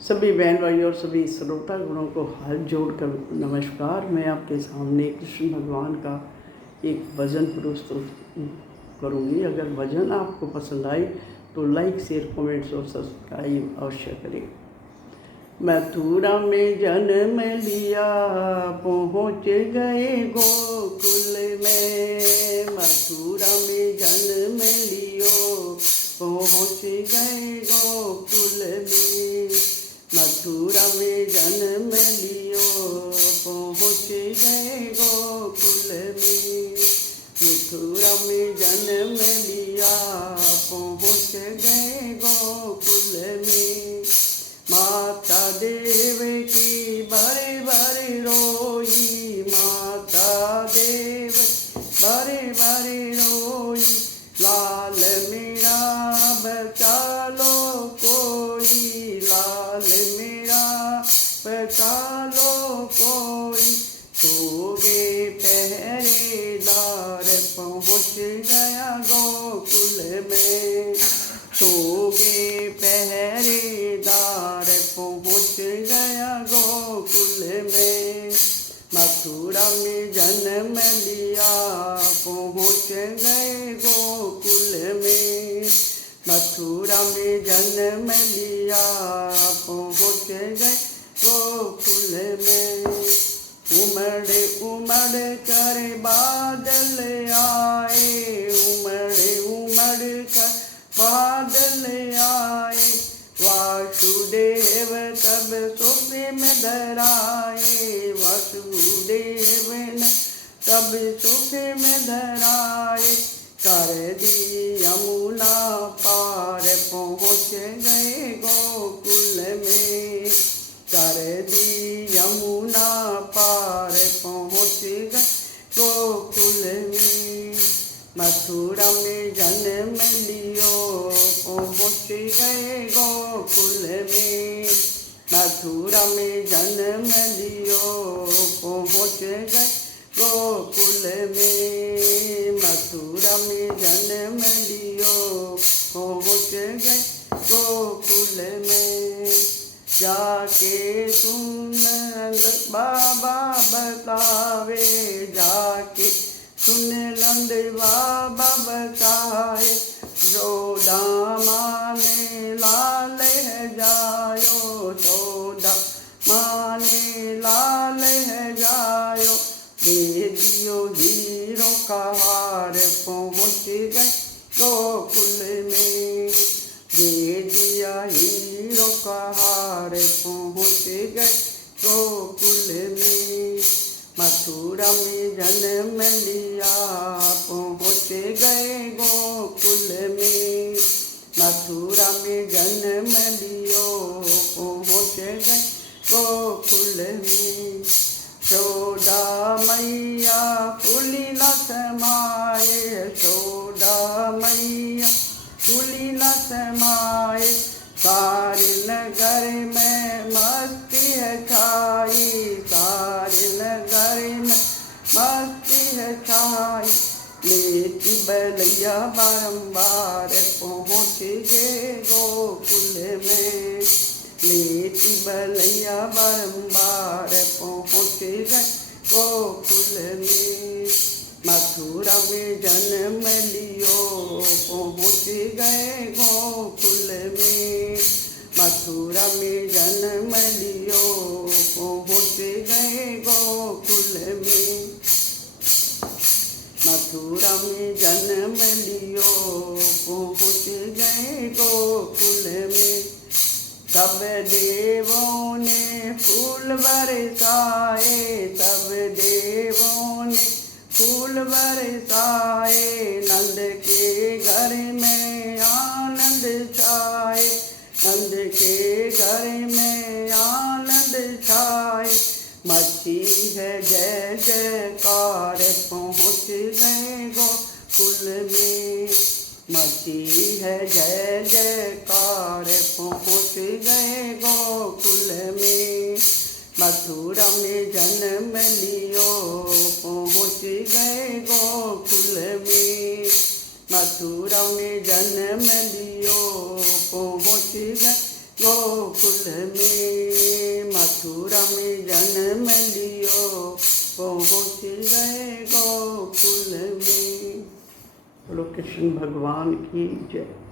सभी बहन भाई और सभी श्रोता गुणों को हाथ जोड़कर नमस्कार। मैं आपके सामने कृष्ण भगवान का एक भजन प्रस्तुत करूंगी। अगर भजन आपको पसंद आए तो लाइक, शेयर, कमेंट्स और सब्सक्राइब अवश्य करें। मथुरा में जन्म लिया, पहुँच गए गोकुल में। मथुरा में जन्म लियो, पहुँच गए गोकुल में। मथुरा में जन्म लियो, पहुँच गए गोकुल में। मथुरा में जन्म लिया, पहुँच गए गोकुल में। माता देवकी बारे बारे रोई, माता देव बारे बारे रोई। लाल मेरा बचा लो कोई, लाल मेरा बचा लो कोई। सो गए पहरेदार, पहुँच गया गोकुल में। सो गए पहरेदार, पहुँच गया गोकुल में। मथुरा में जन्म लिया, पहुँच गए गोकुल में। मथुरा में जन्म लिया, पहुँच गए गोकुल में। उमड़ उमड़ कर बादल आए, उमड़ उमड़ कर बादल आए। वासुदेव तब सुख में धराए, वासुदेव ने तब सुख में धराए। कर दी यमुना पार, पहुँच गए गोकुल में। कर दी यमुना पार, पहुँच गए गोकुल में। मथुरा में जन्म लियो, पहुँच गए गोकुल में। मथुरा में जन्म लियो, पहुँच गए गोकुल में। मथुरा में जन्म लियो, पहुँच गए गोकुल में। जाके सुन बाबा बतावे, जाके सुन नंद बाबा बताए। जोड़ा माने लाल है जायो, जोड़ा माने लाल है जायो। दे दियो हीरो का हार, पहुँच गए गोकुल में। दे दिया हीरो का हार, पहुँच गए गोकुल में। मथुरा में जन्म लिया, पहुँच गए गोकुल में। मथुरा में जन्म लियो, पहुँच गए गोकुल में। यशोदा मैया फूली न समाए, यशोदा मैया फूली न समाए। सारे नगर में मस्ती है छाई, सारे नगर में मस्ती है छाई। लेती बलैया बारंबार, पहुँच गए गोकुल में। लेती बलैया बारंबार, पहुँच गए गोकुल में। मथुरा में जन्म लियो, पहुँच गए गोकुल में। मथुरा में जन्म लियो, पहुँच गए गोकुल में। मथुरा में जन्म लियो, पहुँच गए गोकुल में। सब देवों ने फूल बरसाए, सब देवों ने फूल बरसाए। नंद के घर में आनंद छाए, नंद के घर में आनंद छाए। मची है जय जयकार, पहुँच गए गोकुल में। मची है जय जयकार, पहुँच गए गोकुल में। मथुरा में जन्म लियो, पहुँच गए गोकुल में। मथुरा में जन्म लियो, पहुँच गए गोकुल में, मथुरा में जन्म लियो पहुँच गए गोकुल में। बोलो कृष्ण भगवान की जय।